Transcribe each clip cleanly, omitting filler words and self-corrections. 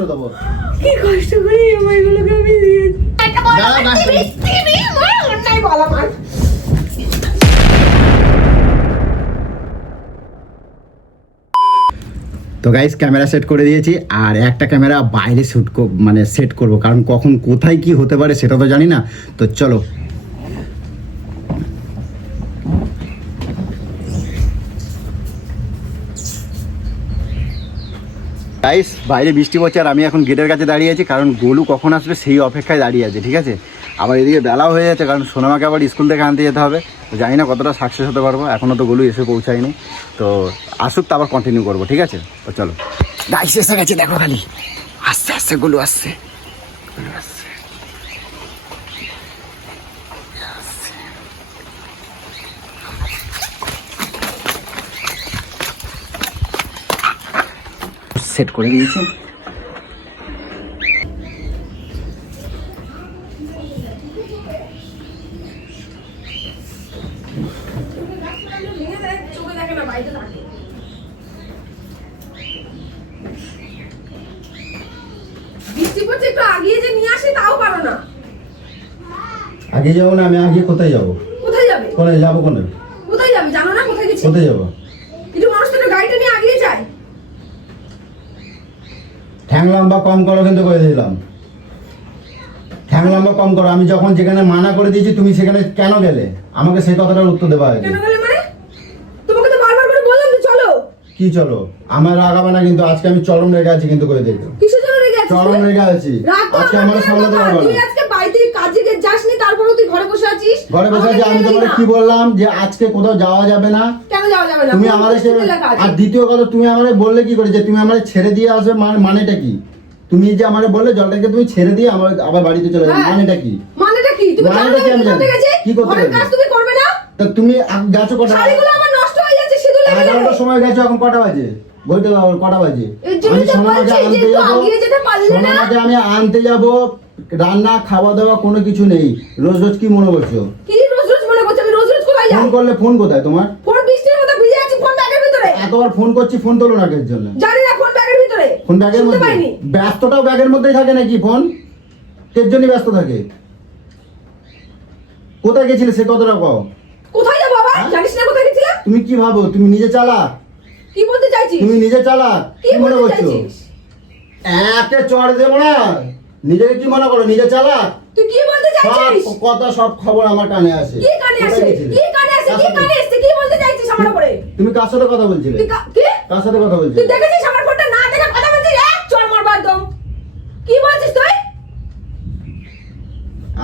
করে দেবো। কি কষ্ট করে এগুলোকে আমি দিয়েছি। অন্যায় বল আমার। তো গাইস ক্যামেরা সেট করে দিয়েছি, আর একটা ক্যামেরা বাইরে মানে সেট করব, কারণ কখন কোথায় কি হতে পারে সেটা তো জানি না। তো চলো গাইস, বাইরে বৃষ্টি পড়ছে আর আমি এখন গেটের কাছে দাঁড়িয়ে আছি, কারণ গোলু কখন আসবে সেই অপেক্ষায় দাঁড়িয়ে আছে। ঠিক আছে, আবার এদিকে বেলাও হয়ে যাচ্ছে, কারণ সোনামাকে আবার স্কুল থেকে আনতে যেতে হবে। তো জানি না কতটা সাকসেস হতে পারবো, এখনও তো গোলু এসে পৌঁছায়নি। তো আসুক, তো আবার কন্টিনিউ করবো। ঠিক আছে, তো চলো গাইস, এসে গেছে, দেখো খালি আস্তে আস্তে গোলু আসছে, গোলু আসছে। সেট করে দিয়েছি। বৃষ্টি পড়ছে, একটু আগিয়ে যে নিয়ে আসি তাও পারো না। আগে যাবো না, আমি আগে কোথায় যাবো? কোথায় যাবে? কোথায় যাবো? কোথায় যাবে জানো না? কোথায় গেছি? কোথায় যাবো? একটু মানুষ তো গাড়িটা নিয়ে আগিয়ে যায়। ঠ্যাং লম্বা কম করো, কিন্তু করে দিলাম। ঠ্যাং লম্বা কম করো। আমি যখন যেখানে মানা করে দিয়েছি তুমি সেখানে কেন গেলে? আমাকে সেই কথাটার উত্তর দেবা আগে। কেন গেলে মানে? তোমাকে তো বারবার করে বললাম যে চলো। কি চলো? আমার রাগাবে না কিন্তু, আজকে আমি চরম রেগে আছি কিন্তু, করে দেখো। কিসের জন্য রেগে আছিস? চরম রেগে আছি আজকে, আমার সামলাতে পারবো না। তুই আজকে বাড়িতে কাজে যাসনি, তারপরেও তুই ঘরে বসে আছিস। ঘরে বসে আছি, আমি তোমাকে কি বললাম যে আজকে কোথাও যাওয়া যাবে না? কেন যাওয়া যাবে না? তুমি আমাদেরকে, আর দ্বিতীয় কথা তুমি আমাদের বললে কি করে যে তুমি আমাদের ছেড়ে দিয়ে আসবে, মানেটা কি? তুমি যে আমারে বললে জলটাকে তুমি ছেড়ে দিয়ে আমার আবার বাড়িতে চলে যাবে, মানেটা কি? মানেটা কি? তুমি জানো না আমি করতে গেছি? কি করতে ঘরের কাজ তুমি করবে না? তা তুমি গেছো কটা? শাড়িগুলো আমার নষ্ট হয়ে যাচ্ছে, সিঁদুর লেগে যাবে। 11টার সময় গেছো, এখন কটা বাজে? বলতে পারো কটা বাজে? আমি সোনামাকে আনতে যাব, সোনামাকে আমি আনতে যাব, রান্না খাওয়া দাওয়া কোনো কিছু নেই। রোজ রোজ কি মনে করছো? কি রোজ রোজ মনে করছো? আমি রোজ রোজ কোথায় যাই? ফোন করলে ফোন কোথায় তোমার? ফোন বৃষ্টির মধ্যে ভিজে আছে, ফোন ব্যাগের ভিতরে। এতবার ফোন করছি, ফোন তোলো না এর জন্য। জানি না, ফোন ব্যাগের ভিতরে। ফোন ব্যাগের মধ্যে? ব্যস্তটাও ব্যাগের মধ্যেই থাকে নাকি? ফোন এর জন্য ব্যস্ত থাকে। কোথায় গেছিলে সে কথাটা কও। কোথায় যাবো বাবা? জানিস না কোথায় গেছিলাম? তুমি কি ভাবো তুমি নিজে চালা? কি বলতে চাইছিস? তুমি নিজে চালা কি মনে করছো? একে চড় দেবো না। নিজেকে কি মনে করো নিজে চালা? তুই কি বলতে চাইছিস? সব কথা সব খবর আমার কানে আসে। কি কানে আসে? কি কানে আসে? কি কানে আসে? কি বলতে চাইছিস আমার উপরে? তুমি কার সাথে কথা বলছিলে? কি? কার সাথে কথা বলছিলে? তুই দেখেছিস আমার ফোনটা না দেখে কথা বলছিস? চল মারবা একদম। কি বলছিস তুই?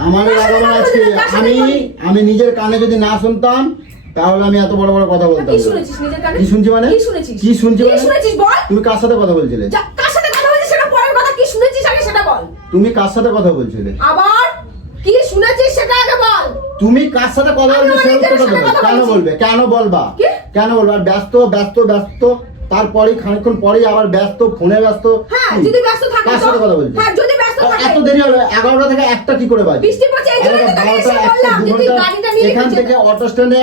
আমার রাগানো আছে। আমি নিজের কানে যদি না শুনতাম তাহলে আমি এত বড় বড় কথা বলতাম। কি শুনেছিস নিজের কানে? কি শুনছি মানে? কি শুনেছিস? কি শুনছি মানে? কি শুনেছিস বল? তুমি কার সাথে কথা বলছিলে? কার সাথে কথা বলছিস সেটা পরের কথা, কি শুনেছিস আগে সেটা বল। তুমি কার সাথে কথা বলছিলে? আবার কি শুনেছিস সেটা আগে বল। তুমি কার সাথে কথা বলছো সেটা বলো। কেন বলবে? কেন বলবা? কেন বলবা? আর ব্যস্ত ব্যস্ত ব্যস্ত, তারপরে খানিকক্ষণ পরেই আবার ব্যস্ত, ফোনে ব্যস্ত। হ্যাঁ, যদি ব্যস্ত থাকে কার সাথে কথা বলছো? হ্যাঁ, যদি ব্যস্ত থাকে। এত দেরি হবে? 11টা থেকে 1টা কি করে বাজে? বৃষ্টি পড়ছে এই জন্য তো তোকে এসে বললাম যে তুই গাড়িটা নিয়ে এখান থেকে অটো স্ট্যান্ডে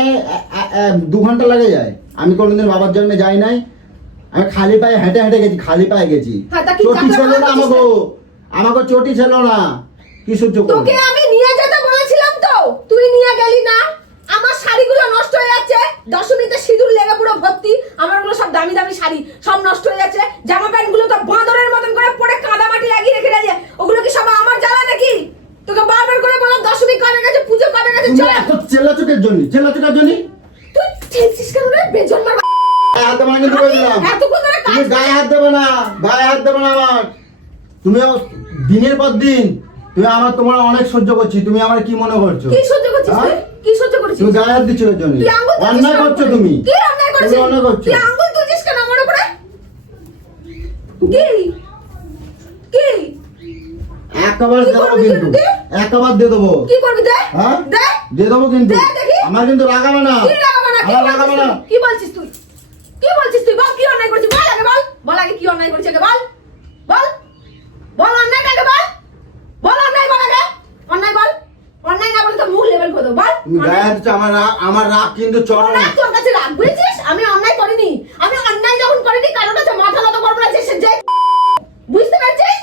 2 ঘন্টা লাগে যায়। আমি কোনোদিন বাবার জন্মে যাই নাই। আমি খালি পায়ে হেঁটে হেঁটে গেছি, খালি পায়ে গেছি। চটি ছিল না আমাকে চটি ছিল না। কি সহ্য করব? তোকে আমি নিয়ে যেতে বলেছিলাম তো, তুই নিয়ে গেলি না। আমার শাড়িগুলো নষ্ট হয়ে যাচ্ছে, দশমীতে সিঁদুর লেগে পুরো ভর্তি। আমারগুলো সব দামি দামি শাড়ি সব নষ্ট হয়ে যাচ্ছে। জামা প্যান্ট গুলো তো বাঁদরের মতন করে পরে কাদা মাটি লাগিয়ে রেখে দিয়েছে। ওগুলো কি সব আমার জ্বালা নাকি? তোকে বারবার করে বললাম দশমী কবে গেছে, পুজো কবে গেছে, চল। এত চেল্লাচুকের জন্য তুই ঠেলছিস কেন রে বেজন্মার? গায়ে হাত দেবে না কিন্তু বললাম। তুমি গায়ে হাত দেবে না, গায়ে হাত দেবে না আমার। তুমিও দিনের পর দিন তুমি আমার, তোমার অনেক সহ্য করছি। তুমি আমার কি মনে করছো? কি সহ্য করছিস? কি সহ্য করছিস? তুমি গায়ে হাত দিচ্ছ এর জন্য। অন্যায় করছো তুমি। কি অন্যায় করছিস? তুমি অন্যায় করছো। তুই আঙ্গুল তুলছিস কেন আমার উপরে? কি কি একবার দেবো কিন্তু, একবার দিয়ে দেবো। কি করবি? দে হ্যাঁ দে দিয়ে দেবো কিন্তু। দেখি আমার কিন্তু রাগাবে না। কি রাগাবে না? আমার রাগাবে না। কি বলছিস তুই? কি বলছিস তুই? বল কি অন্যায় করছিস? বল আগে বল। বল আগে কি অন্যায় করছিস আগে বল। বল বল অন্যায় আগে বল। বল অন্যায় বল আগে। অন্যায় বল। অন্যায় না বলে তো মুখ লেভেল করে দেব। বল। তুমি গায়ে হাত দিচ্ছ। আমার রাগ কিন্তু চড়ে না। তোর কাছে রাগ বুঝেছিস? আমি অন্যায় করিনি। আমি অন্যায় যখন করিনি কারোর কাছে মাথা নত করব না, যে বুঝতে পারছিস?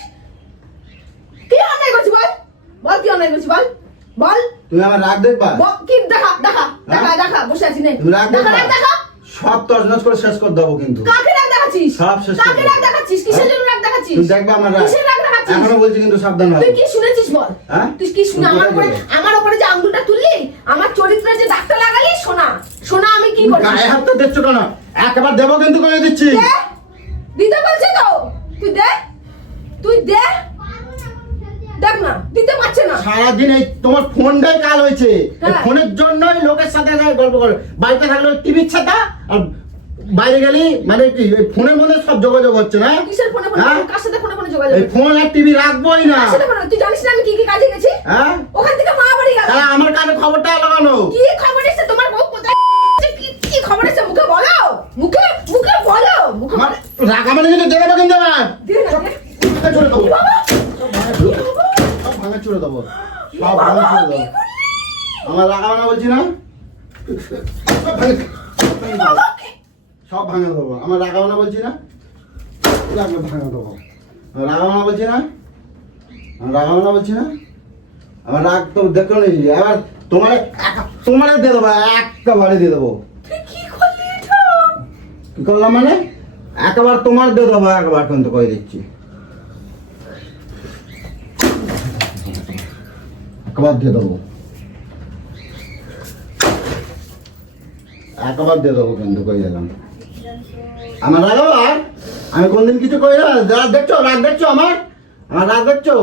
তুমি আমার রাগ দেখবা? কি দেখা দেখা দেখা দেখা বসে আছি নে। তুমি রাগ দেখা দেখবা? রাগ দেখা। সব তছনছ করে শেষ করে দেবো কিন্তু। কাকে রাগ দেখাচ্ছিস? সব শেষ করে কাকে দেবো। রাগ দেখাচ্ছিস? কিসের জন্য রাগ দেখাচ্ছিস? তুমি দেখবা আমার রাগ? কিসের রাগ দেখাচ্ছিস? এখনো বলছি কিন্তু সাবধান হবে। তুই কি শুনেছিস বল? হ্যাঁ? তুই কি শুনে তুমি কোথায় গেলে? আমার উপরে যে আঙ্গুলটা তুললি, আমার চরিত্রে যে দাগটা লাগালি, শোনা শোনা আমি কি তুমি করি? গায়ে হাতটা দিচ্ছ কেন? একবার দেবো কিন্তু করে দিচ্ছি। দে। দিতে বলছে তো তুই দে, তুই দে। দেখ না দিতে পারছে না। সারাদিন এই তোমার ফোনটাই কাল হয়েছে। এই হ্যাঁ। ফোনের জন্যই লোকের সাথে গল্প করে। বাড়িতে থাকলে টিভির সাথে, আর বাইরে গেলি মানে কি এই ফোনের মধ্যে সব যোগাযোগ হচ্ছে না? কিসের ফোনে ফোনে? হ্যাঁ? কার সাথে ফোনে ফোনে যোগাযোগ? এই ফোন আর টিভি রাখবোই না। কার সাথে ফোনে? তুই জানিস না আমি কি কি কাজে গেছি? হ্যাঁ? ওখান থেকে মা বাড়ি গেলাম। তাহলে আমার কানে খবরটা লাগানো। কি খবর এসেছে তোমার বউ কোথায়? কি কি খবর এসেছে মুখে বলো, মুখে মুখে বলো, মুখে আমার বলো। রাখা মানে কিন্তু দেখাবো কিন্তু আমার। দে না, দে। ভাঙা চুরে দেবো। কি বাবা? সব ভাঙা চুরে দেবো। সব ভাঙা চুরে দেবো। আমার রাখা মানে বলছি না? সব ভাঙা দেবো। আমার রাখা মানে বলছি না? ভাঙা দেবো। আমার রাখা মানে বলছি না? আমার রাখা মানে বলছি না? আমার রাগ তো দেখো নি। এবার তোমারে দিয়ে দেবো, একটা বাড়ি দিয়ে দেবো। তুই কি করলি এটা? কি করলাম মানে? একবার তোমার দিয়ে দেবো, একবার কিন্তু করে দিচ্ছি। একবার দিয়ে দেবো, একবার দিয়ে দেবো কিন্তু করে দিলাম। আমার রাগ আবার? আমি কোনদিন কিছু করি না। রাগ দেখছো? রাগ দেখছো আমার? আমার রাগ দেখছো?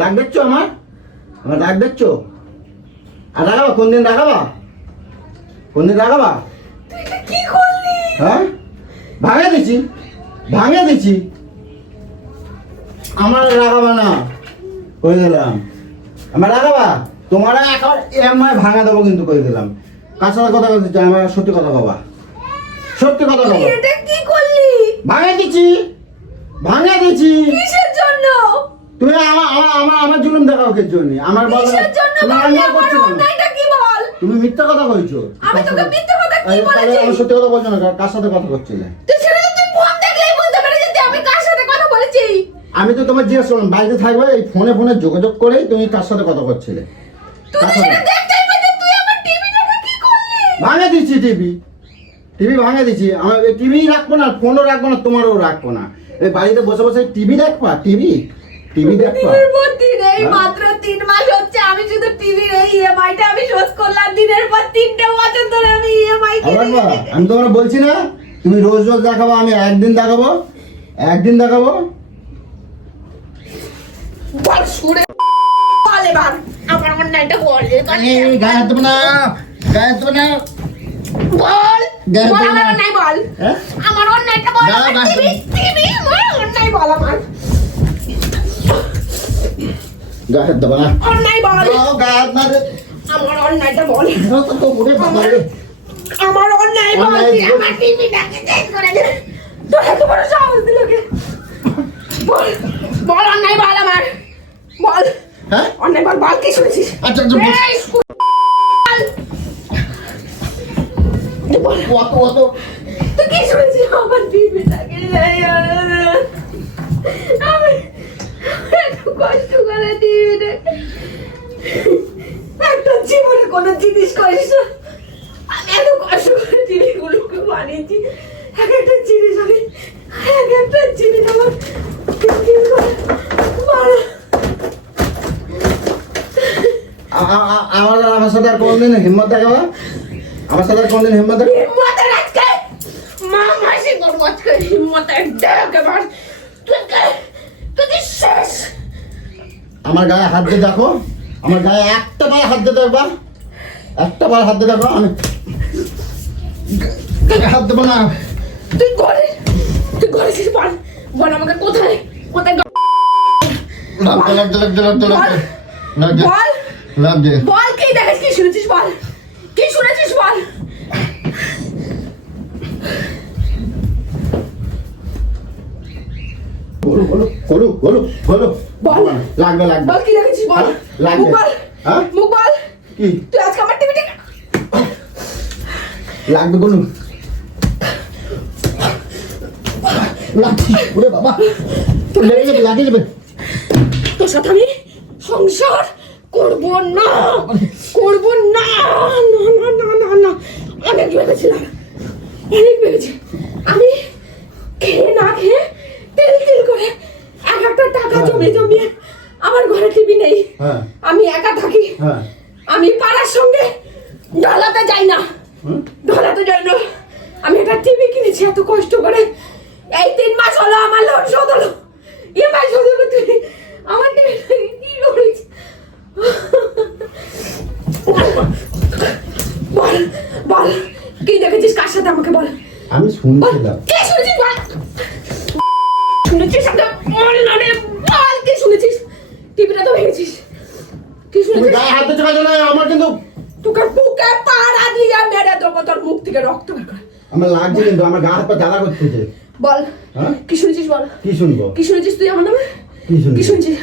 রাগ দেখছো আমার? আমার রাগ দেখছো? আর রাগাবা? কোনদিন রাগাবা? কোনদিন রাগাবা? তুই এটা কি করলি? হ্যাঁ, ভাঙে দিচ্ছি, ভাঙে দিচ্ছি। আমার রাগাবা না, কই দিলাম। আমার রাগাবা? তোমার একেবারে এমআই ভাঙা দেবো কিন্তু কই দিলাম। কার সাথে কথা বলতে চাই? আমার সত্যি কথা বাবা, সত্যি কথা তুই বাবা। এটা কি করলি? ভাঙে দিচ্ছি, ভাঙে দিচ্ছি। কিসের জন্য? তুমি আমার জুলুম দেখাও কে জন্য? আমার বলো, কিসের জন্য তুমি বললি? অন্যায় আমার করছো কেন? অন্যায়টা কি বল? তুমি মিথ্যা কথা কইছো। আমি তোকে মিথ্যে কথা কি তাহলে বলেছি? আমি সত্যি কথা বলছো না, কার সাথে কথা করছিলে? তুই সেটা তো তুই ফোন দেখলেই বুঝতে পারি যে আমি কার সাথে কথা বলেছি। আমি তো তোমার জিজ্ঞেস করলাম, বাড়িতে থাকবে এই ফোনে ফোনে যোগাযোগ করেই তুমি কার সাথে কথা করছিলে? তুই তো কার সেটা সাথে? দেখতেই পাচ্ছিস, তুই আমার টিভিটাকে কি করলি? ভাঙে দিচ্ছি টিভি, টিভি ভাঙে দিচ্ছি। আমার টিভি রাখবো না, ফোনও রাখবো না, তোমারও রাখবো না। এই বাড়িতে বসে বসে টিভি দেখবা, টিভি টিভি দেখবা। দিনের পর দিন এই হ্যাঁ? মাত্র 3 মাস হচ্ছে আমি শুধু টিভির এই ইএমআইটা আমি শোধ করলাম। দিনের পর 3টে বছর ধরে আমি ইএমআই আবার বা, আমি তোমার বলছি না তুমি রোজ রোজ দেখাবো, আমি একদিন দেখাবো, একদিন দেখাবো। বল সুরে বল এবার আমার অন্যায়টা বল এবার। এই গায়ে হাত দেবো না, গায়ে হাত দেবো না। বল গায়ে বল দেবো আমার না। অন্যায় বল। হ্যাঁ? আমার অন্যায়টা বল। দাঁড়া, দাঁড়া। টিভি টিভি আমার অন্যায় বল। আমার গায়ে হাত দেবো না। অন্যায় বল। ও, গায়ে হাত না রে। আমার অন্যায়টা বল। ও, তো ওরে বাবা রে। আমার অন্যায় বল। অন্যায় তুই বল। আমার টিভিটাকে চেঞ্জ করে দে। তোর এত বড় সাহস দিল কে? বল বল অন্যায় বল আমার। বল হ্যাঁ? অন্যায় বল। বল কি শুনেছিস? আচ্ছা, আচ্ছা, বল। এই, বল। অত অত তুই কি শুনেছিস আমার টিভিটাকে? আমি এত কষ্ট করে টিভিটাকে একটা জীবনে কোনো জিনিস করিস না। আমি এত কষ্ট করে টিভিগুলোকে বানিয়েছি। এক একটা জিনিস আমি এক একটা জিনিস আমার মারা। আমার সাথে আর কোনদিন হিম্মত দেখাবো? আমার সাথে আর কোনদিন হিম্মত দেখাবো? হিম্মতের আজকে মা মাসি করবো আজকে হিম্মতের দেখ এবার তুই শেষ। আমার গায়ে হাত দিয়ে দেখো, আমার গায়ে একটা বার হাত দিয়ে দেখবা, একটা বার হাত দিয়ে দেখো। আমি গায়ে হাত দেবো না। তুই করেছিস বল বল আমাকে কোথায় কোথায় লাগছে, লাগছে, লাগছে, লাগছে, লাগছে, লাগছে, বল লাগছে। বল কি দেখিস কি শুনেছিস বল কি শুনেছিস বল। বলো, বলো, বলো, বলো, বলো। বল। লাগবে, লাগবে। বল কি দেখেছিস বল। হ্যাঁ? লাগবে। মুখ বল। হ্যাঁ? মুখ বল। কি তুই আজকে আমার টিভিটা লাগবে? বলুন। লাগছে, ওরে বাবা, লেগে যাবে, লাগিয়ে যাবে। তোর সাথে আমি সংসার করবো না, করবো না, না না না না না। অনেক ভেবেছিলাম, অনেক ভেবেছি। আমি খেয়ে না খেয়ে তেল তেল করে এক একটা টাকা জমিয়ে জমিয়ে, আমার ঘরে টিভি নেই, হ্যাঁ। আমি একা থাকি, হ্যাঁ। আমি পাড়ার সঙ্গে ঢলাতে যাই না, ঢলাতে যাই না। আমি একটা টিভি কিনেছি এত কষ্ট করে, এই 3 মাস হলো আমার লোন শোধ হলো, ইএমআই শোধ হলো। তুই আমার টিভি কি করিস? বল বল, কি দেখেছিস? কার সাথে আমাকে বল। আমি শুনছিলাম। কি শুনেছিস বল? শুনেছিস একটা বল না রে, বল কি শুনেছিস? টিভিটা তো ভেঙেছিস, কি তুমি শুনেছিস? গায়ে হাত দিতে পারছো না, আমার কিন্তু তোকে বুকে পাড়া দিয়ে মেরে দেবো, তোর মুখ থেকে রক্ত বের করে। আমার লাগছে, কিন্তু আমার গা হাত পা জ্বালা করতেছে। বল, হ্যাঁ? কি শুনেছিস বল? কি শুনবো? কি শুনেছিস তুই আমার নামে? কি শুনবি? কি শুনেছিস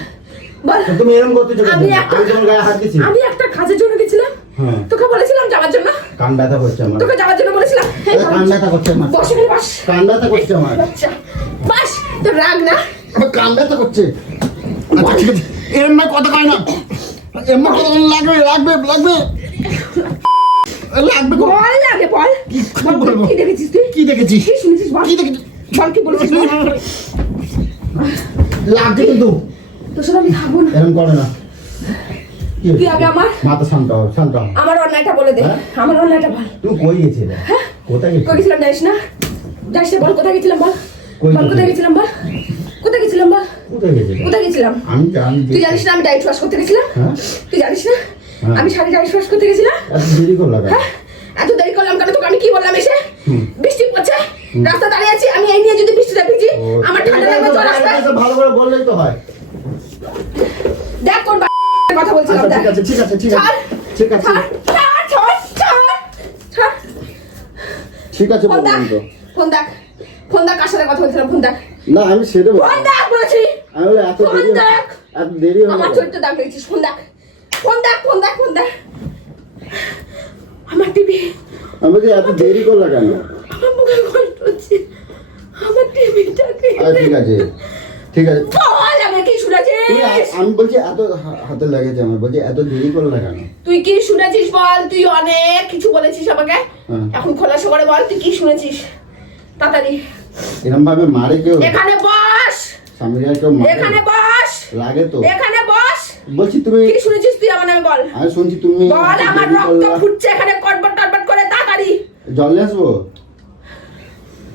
বল? তো তুমি এরকম করতেছো কেন? আমি একটা আমি তোমার গায়ে হাত দিছি। আমি একটা কাজের জন্য গেছিলাম, হ্যাঁ। তোকে বলেছিলাম যাওয়ার জন্য, কান ব্যথা করছে আমার। তোকে যাওয়ার জন্য বলেছিলাম। এই আরে কান ব্যথা করছে আমার। বস এখানে বস। কান ব্যথা করছে আমার। আচ্ছা বাস, তোর রাগ না? আমার কান ব্যথা করছে। আচ্ছা ঠিক আছে, এরম না কথা কয় না, এরম কথা লাগবে লাগবে লাগবে লাগবে গো। বল লাগে বল, বল বলবো? কি দেখেছিস তুই? কি দেখেছিস? কি শুনেছিস বল? কি দেখেছিস? বল কি বলেছিস বল? লাগছে কিন্তু। তোর সাথে আমি থাকবো না। এরম করে না। কি তুই আগে আমার মাথা শান্ত হও, শান্ত হও। আমার অন্যায়টা বলে দে, হ্যাঁ? আমার অন্যায়টা বল। তুমি কই গেছিলে? কোথায় কই গেছিলে? গেছিলাম জানিস না? জানিস না, বল কোথায় গেছিলাম বল? কই বল কোথায় গেছিলাম বল? কোথায় গেছিলাম বল? কোথায় গেছিলে? কোথায় গেছিলাম? আমি জানি। তুই জানিস না আমি ডাইট ওয়াশ করতে গেছিলাম? হ্যাঁ? তুই জানিস না হ্যাঁ। আমি শাড়ি ডাইট ওয়াশ করতে গেছিলাম? এত দেরি করলা কেন? হ্যাঁ? এত দেরি করলাম কেন? তোকে আমি কি বললাম এসে? বৃষ্টি পড়ছে, রাস্তা দাঁড়িয়ে আছি, আমি এই নিয়ে যদি বৃষ্টিতে ভিজি ও, আমার ঠান্ডা লাগবে তো রাস্তায়। এটা ভালো করে বললেই তো হয়। দেখ কোন কথা বলছিলাম, আচ্ছা, দেখ। ঠিক আছে ঠিক আছে ঠিক আছে ছাড়, ঠিক আছে ছাড়, ছাড়, ছাড়, ছাড়, ছাড়। ঠিক আছে ফোন দেখ, বললাম তো। ফোন দেখ, ফোন দেখ, কার সাথে কথা বলছিলাম, ফোন দেখ, না আমি সেটা বলছি। ফোন দেখ বলেছি। আমি বলে এত ফোন দেরি দেখ। এত দেরি হলো আমার কেন? চরিত্র দাগ লেগেছিস, ফোন দেখ, ফোন দেখ, ফোন দেখ, ফোন দেখ। আমার টিভি, আমি বলছি এত দেরি করলা কেন? আমার মুখে কষ্ট হচ্ছে, আমার টিভিটা আচ্ছা ঠিক আছে ঠিক আছে। বল আমি কি শুনেছিস? আমি বলছি এত হাতে লেগেছে আমার, বলছি এত দেরি করলা কেন? তুই কি শুনেছিস বল? তুই অনেক কিছু বলেছিস আমাকে, হ্যাঁ। এখন খোলাসা করে বল তুই কি শুনেছিস, তাড়াতাড়ি। এরকম ভাবে মারে কেউ? এখানে বস, স্বামীরা কেউ মারে? এখানে বস, লাগে তো। এখানে বস। বলছি তুমি, কি শুনেছিস তুই আমার নামে বল? আমি শুনছি তুমি বল, এত আমার দেরি রক্ত করলা। ফুটছে এখানে কটবট টটবট করে, তাড়াতাড়ি। জল নিয়ে আসবো?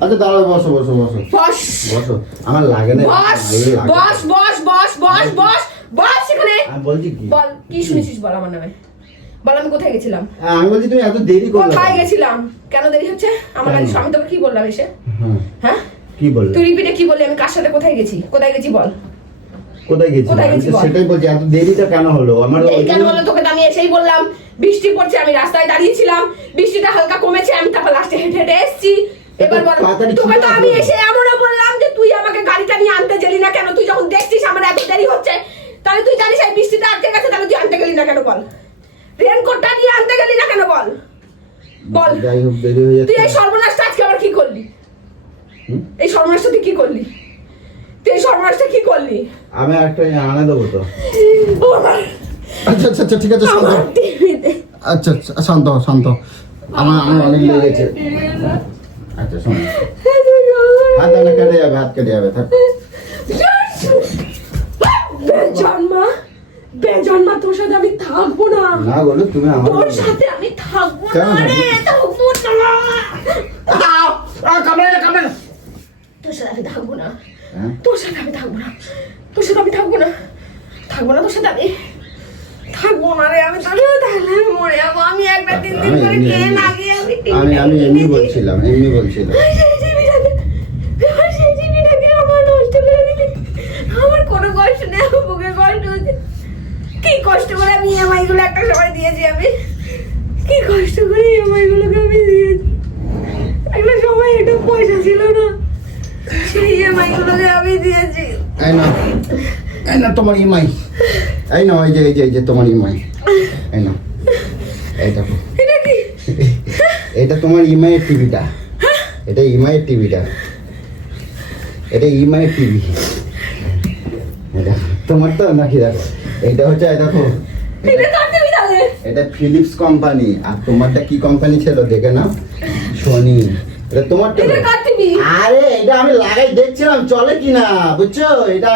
আচ্ছা দাঁড়াও, বসো বসো বসো বস, বসো। আমার লাগে না, বস, ভালো লাগে। বস, বস, বস, বস, বস, বস এখানে। আমি বলছি কি? বল কি শুনেছিস বল আমার নামে, বল আমি কোথায় গেছিলাম, আমি বলছি তুমি এত দেরি করলা কোথায় কেন? গেছিলাম, কেন দেরি হচ্ছে আমার কেন? কাছে? আমি তোকে কি বললাম এসে? হ্যাঁ, হ্যাঁ, কি বললে? তুই রিপিটে কি বললি? আমি কার সাথে কোথায় গেছি, কোথায় গেছি বল? কোথায় গেছিলাম? কোথায় আমি গেছি তো বল? সেটাই বলছি, এত দেরিটা কেন হলো আমার? এই কেন বলো? তোকে তো আমি এসেই বললাম বৃষ্টি পড়ছে, আমি রাস্তায় দাঁড়িয়েছিলাম, বৃষ্টিটা হালকা কমেছে, আমি তারপর লাস্টে হেঁটে হেঁটে এসেছি। এবার বল, তাড়াতাড়ি তোকে ছুটে তো আসো। আমি এসে এমনও বললাম যে তুই আমাকে গাড়িটা নিয়ে আনতে গেলি না কেন? তুই যখন দেখছিস আমার এত দেরি হচ্ছে, তাহলে তুই জানিস এই বৃষ্টিটা আটকে গেছে, তাহলে তুই আনতে গেলি না কেন বল? রেনকোটটা নিয়ে আনতে গেলি না কেন বল? বল, যাই হোক দেরি হয়ে তুই এই যাচ্ছে। সর্বনাশটা আজকে আবার কি করলি? হুম? এই সর্বনাশটা তুই কি করলি? তুই এই সর্বনাশটা কি করলি? আমি একটা আনা দেবো তো। ও আমার, আচ্ছা আচ্ছা আচ্ছা ঠিক আছে, শান্ত হও। আমার টিভিতে আচ্ছা আচ্ছা শান্ত হও, শান্ত হও। আমার অনেক লেগেছে। আচ্ছা শোনো, হাত তাহলে কেটে যাবে, হাত কেটে যাবে, থাক। বেজন্মা, বেজন্মা, তোর সাথে আমি থাকবো না, না বলো তুমি আমার তোর সাথে আমি থাকবো কেন না রে, থাকবো না, কামড়ে না, কামড়ে না। তোর সাথে আমি থাকবো না, হ্যাঁ? তোর সাথে আমি থাকবো না, তোর সাথে আমি থাকবো না, থাকবো না তোর সাথে আমি থাকবো না রে, আমি তোর সাথে থাকলে আমি মরে যাবো। আমি একটা দিন দিন আমি করে এমনি- খেয়ে এমনি- না গিয়ে আমি আমি এমনি বলছিলাম, এমনি বলছিলাম। সেই জীবিটাকে আমার নষ্ট করে দিলি। আমার কোনো কষ্ট নেই, আমার বুকে কষ্ট হচ্ছে। কি কষ্ট করে আমি ইএমআই গুলো একটা সময় দিয়েছি, আমি কি কষ্ট করে ইএমআই গুলোকে আমি দিয়েছি। একটা সময় এটা পয়সা ছিল না, সেই ইএমআই গুলোকে আমি দিয়েছি। এই না তোমার ইমাই, এই না এই যে এই যে এই যে তোমার ইমাই, এই না, এই দেখো, এটা কি? এটা তোমার ইমাইয়ের টিভিটা, এটা ইমাইয়ের টিভিটা, এটা ইমাইয়ের টিভি। তোমার তো নাকি দেখো, এইটা হচ্ছে এই দেখো এটা কার টিভি তাহলে? এটা ফিলিপস কোম্পানি। আর তোমারটা কি কোম্পানি ছিল দেখে নাও, সোনি। এটা তোমার এটা কার টিভি? আরে এটা আমি লাগাই দেখছিলাম চলে কিনা, বুঝছো? এটা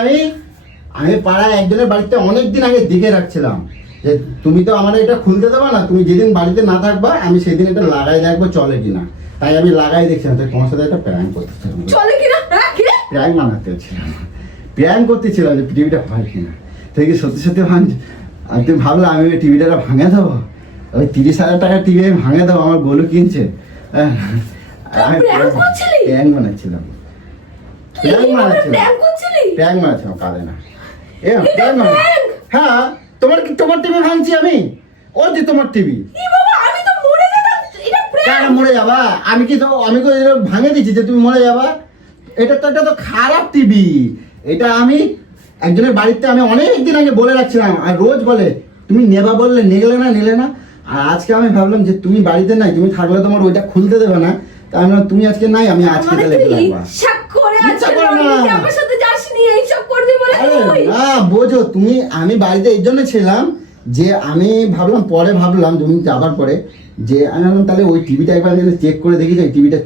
আমি পাড়ায় একজনের বাড়িতে অনেকদিন আগে দেখে রাখছিলাম যে তুমি তো আমার এটা খুলতে দেবো না, তুমি যেদিন বাড়িতে না থাকবা আমি সেদিন এটা লাগাই দেখবো চলে কিনা। তাই আমি লাগাই দেখছিলাম, তাই তোমার সাথে একটা প্র্যাঙ্ক করতেছিলাম। চলে কিনা? হ্যাঁ কি? প্র্যাঙ্ক বানাতে ছিলাম, প্র্যাঙ্ক করতেছিলাম যে টিভিটা হয় কিনা। থেকে সত্যি সত্যি আমি তুমি ভাবলাম আমি ওই টিভিটা ভাঙে দেবো, ওই 30,000 টাকার টিভি আমি ভাঙে দেবো, আমার গোলু কিনছে। আমি প্র্যাঙ্ক বানাচ্ছিলাম, প্র্যাঙ্ক বানাচ্ছিলাম, কাঁদে না। হ্যাঁ, তোমার টিভি ভাঙছি আমি, ও যে তোমার টিভি। কেন মরে যাবা? আমি কি ভাঙে দিচ্ছি যে তুমি মরে যাবা? এটা তো খারাপ টিভি। এটা আমি একজনের বাড়িতে আমি অনেকদিন আগে বলে রাখছিলাম, আর রোজ বলে তুমি নেবা, বললে নিলে না। আর আজকে আমি ভাবলাম যে তুমি বাড়িতে নাই, তুমি থাকলে তোমার ওইটা খুলতে দেবে না, তাই আমি বললাম, তুমি আজকে নাই, আমি আজকে তাহলে লাগবা। না বোঝো তুমি, আমি বাড়িতে এই জন্য ছিলাম যে আমি ভাবলাম তুমি যাবার পরে যে আমি ভাবলাম তাহলে ওই টিভিটা একবার চেক করে দেখি যে টিভিটা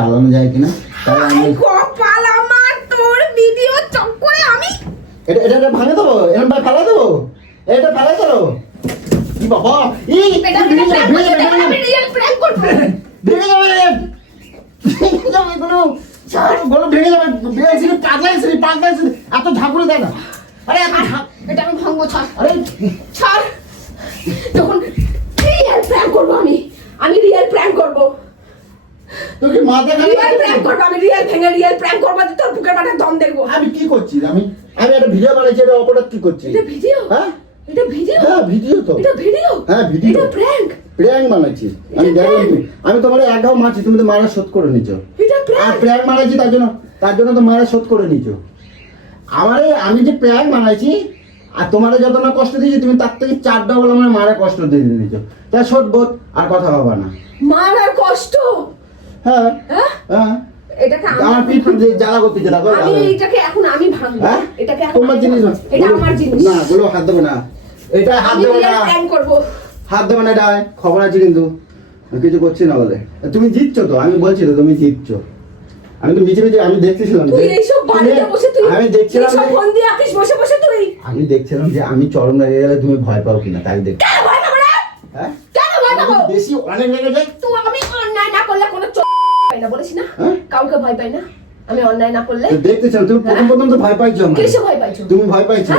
চালানো যায় কিনা। তাই আমি এটা ভাঙে দেবো, এরকম ফেলা দেবো, এটা ফেলা দেবো। কি বাবা, ভেঙে যাবে, এত ঝাঁকুড়ে দেয় না। আরে এটা আমি ভাঙবো, ছাড়। আরে ছাড়, তখন রিয়েল প্র্যাঙ্ক করবো আমি রিয়েল প্র্যাঙ্ক করবো। তোকে মাথা রিয়েল প্র্যাঙ্ক করবো, আমি রিয়েল ভেঙে রিয়েল প্র্যাঙ্ক করবো, তোর বুকের মাথায় দম দেখবো। আমি কি করছি? আমি একটা ভিডিও বানাইছি, এটা অপরাধ কি করছি? এটা ভিডিও? হ্যাঁ এটা ভিডিও? হ্যাঁ ভিডিও তো। এটা ভিডিও? হ্যাঁ ভিডিও। এটা প্র্যাঙ্ক বানাইছি আমি, দেখলাম আমি তোমার এক ঘাও মারছি, তুমি তো মারা শোধ করে নিছো। এটা আর প্র্যাঙ্ক বানাইছি তার জন্য তো মারা শোধ করে নিছো। আমি যে প্র্যাঙ্ক বানাইছি আর তোমার যত না কষ্ট দিয়েছি, তুমি তার থেকে 4 ডবল আমার মারা কষ্ট দিয়ে দিয়েছো। তাই শোধ বোধ আর কথা হবে না। মারার কষ্ট? হ্যাঁ হ্যাঁ, এটাকে আমার পিঠ জ্বালা করতেছে। আমি এটাকে এখন আমি ভাঙবো। এটাকে এখন তোমার জিনিস না, এটা আমার জিনিস না, গুলো হাত দেবে না, এটা হাত দেবে না, প্র্যাঙ্ক করব। হাত দেবে না, এটা খবর আছে কিন্তু কিছু করছি না বলে। তুমি জিতছো তো, আমি বলছি তো তুমি জিতছো। আমি তো মিছে আমি দেখতেছিলাম, তুই এইসব বাড়িতে বসে তুই আমি দেখছিলাম এইসব ফোন দিয়ে আকিস বসে বসে তুই। আমি দেখছিলাম যে আমি চরম লেগে গেলে তুমি ভয় পাও কিনা, তাই দেখ। কেন ভয় পাবো না? হ্যাঁ কেন ভয় পাবো? বেশি অনেক লেগে যায়। তুই আমি অন্যায় না করলে কোনো পাই না, বলিস না? কাউকে ভয় পাই না আমি অন্যায় না করলে। দেখতেছিলাম তুমি প্রথম তো ভয় পাইছো। কিসে ভয় পাইছো? তুমি ভয় পাইছো।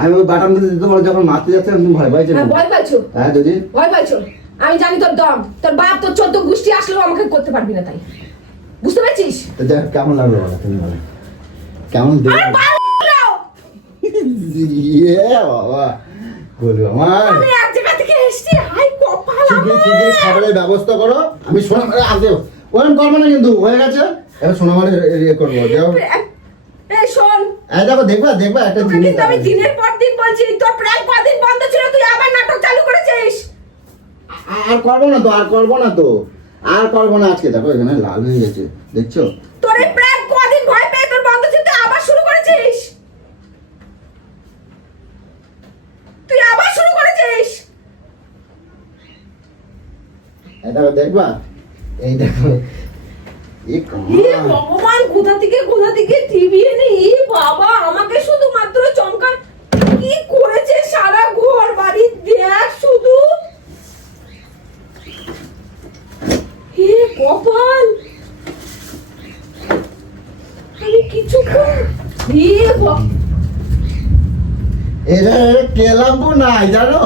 আমি ওই বাটাম দিতে তোমার যখন মারতে যাচ্ছিলাম তুমি ভয় পাইছো। হ্যাঁ ভয় পাইছো। হ্যাঁ যদি ভয় পাইছো, আমি জানি তোর দম, তোর বাপ তোর 14 গোষ্ঠী আসলেও আমাকে করতে পারবি না, তাই বুঝতে পেরেছিস? তো কেমন লাগলো বলো, তুমি বলো কেমন দেখো? বাবা বলবো আমার আমি এক জায়গা থেকে এসেছি, হাই কপাল আমার। ঠিক খাবারের ব্যবস্থা করো, আমি সোনা আসবে ওরকম করবো না কিন্তু, হয়ে গেছে। এবার সোনামারে ইয়ে করবো। এই শোন, এই দেখবা একটা তোকে জিনিস কিন্তু আমি দিনের পর দিন বলছি, তোর প্র্যাঙ্ক কদিন বন্ধ ছিল, তুই আবার নাটক চালু করেছিস। আর করবো না আজকে। দেখো এখানে লাল হয়ে গেছে, দেখছো? তোর এই প্র্যাঙ্ক কদিন ভয় পেয়ে তোর বন্ধ ছিল, তুই আবার শুরু করেছিস। দেখবা, এই দেখো ভগবান, কোথা থেকে টিভি এনে বাবা আমাকে শুধুমাত্র চমকা কি করেছে সারা ঘর বাড়ি দেখ শুধু। হে কপাল, আমি কিছু কেলাম্বু নাই জানো,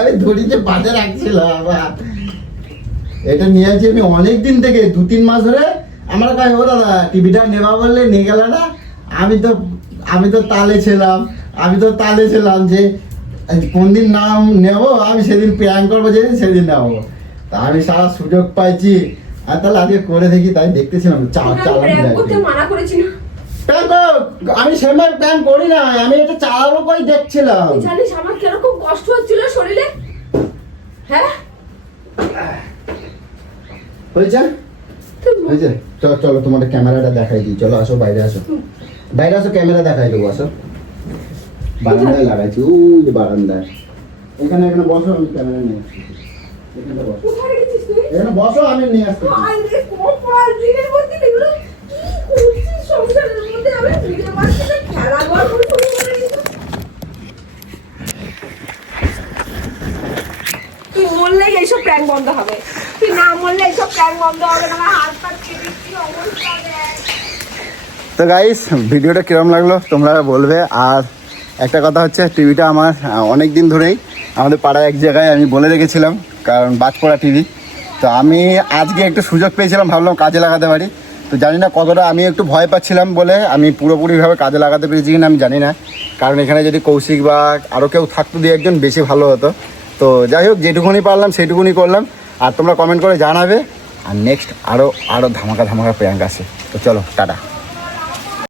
আমি ধরিতে বাজে রাখছিলাম। আবার এটা নিয়েছি আমি অনেকদিন থেকে, 2-3 মাস ধরে। আমার কাছে ও দাদা টিভিটা নেবা বললে নিয়ে গেল না। আমি তো তালে ছিলাম যে কোন দিন নাম নেবো, আমি সেদিন প্ল্যান করবো, যেদিন সেদিন নেবো। তা আমি সারা সুযোগ পাইছি, আর তাহলে আজকে করে দেখি, তাই দেখতেছিলাম। মানা করেছি না, আমি সেমার প্ল্যান করি না, আমি এটা চালাবো কই দেখছিলাম। জানিস আমার কিরকম কষ্ট হচ্ছিল শরীরে? হ্যাঁ হয়েছে চলো তোমার ক্যামেরাটা দেখাই দিই। চলো আসো, বাইরে আসো, ক্যামেরা দেখাই দেবো। আসো, বারান্দায় লাগাইছি, ওই যে বারান্দায়। এখানে বসো, আমি ক্যামেরা নিয়ে আসছি। এখানে বসো, কোথায় রেখেছিস তুই? এখানে বসো, আমি নিয়ে আসছি। আরে কপাল, দিনের পর দিন এগুলো কি করছিস সংসারের মধ্যে? আমি বুঝতে পারছি না, খেলা গল্প শুরু করে দিস। তুই মরলেই এইসব প্র্যাঙ্ক বন্ধ হবে, তুই না মরলে এইসব প্র্যাঙ্ক বন্ধ হবে না। আমার হাত পা কেটে কি অবস্থা দেখ। তো গাইস, ভিডিওটা কিরম লাগলো তোমরা বলবে। আর একটা কথা হচ্ছে, টিভিটা আমার অনেক দিন ধরেই আমাদের পাড়ায় এক জায়গায় আমি বলে রেখেছিলাম, কারণ বাজপড়া টিভি। তো আমি আজকে একটু সুযোগ পেয়েছিলাম, ভাবলাম কাজে লাগাতে পারি। তো জানি না কতটা, আমি একটু ভয় পাচ্ছিলাম বলে আমি পুরোপুরিভাবে কাজে লাগাতে পেরেছি কিনা আমি জানি না, কারণ এখানে যদি কৌশিক বা আরও কেউ থাকতো দু একজন বেশি ভালো হতো। তো যাই হোক, যেটুকুনি পারলাম সেইটুকুনি করলাম। আর তোমরা কমেন্ট করে জানাবে। আর নেক্সট আরও ধামাকা প্র্যাঙ্ক আছে। তো চলো, টাটা।